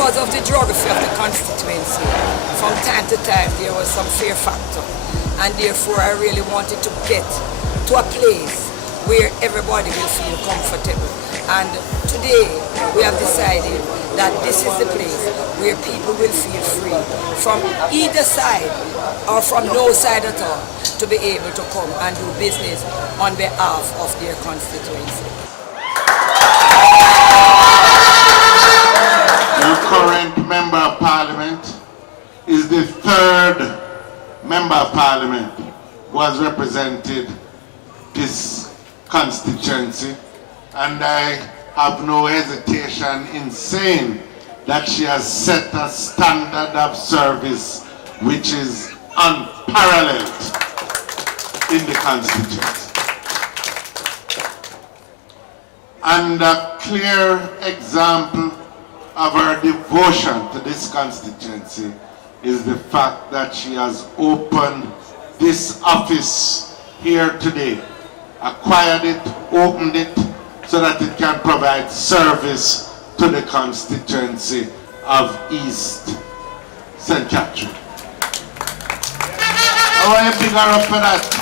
because of the geography of the constituency, from time to time there was some fear factor, and therefore I really wanted to get to a place where everybody will feel comfortable. And today we have decided that this is the place where people will feel free from either side or from no side at all to be able to come and do business on behalf of their constituency. The current Member of Parliament is the third Member of Parliament who has represented this constituency, and I have no hesitation in saying that she has set a standard of service which is unparalleled in the constituency. And a clear example of her devotion to this constituency is the fact that she has opened this office here today, acquired it, opened it, so that it can provide service to the constituency of East St. Catherine. I want to pick her up for that.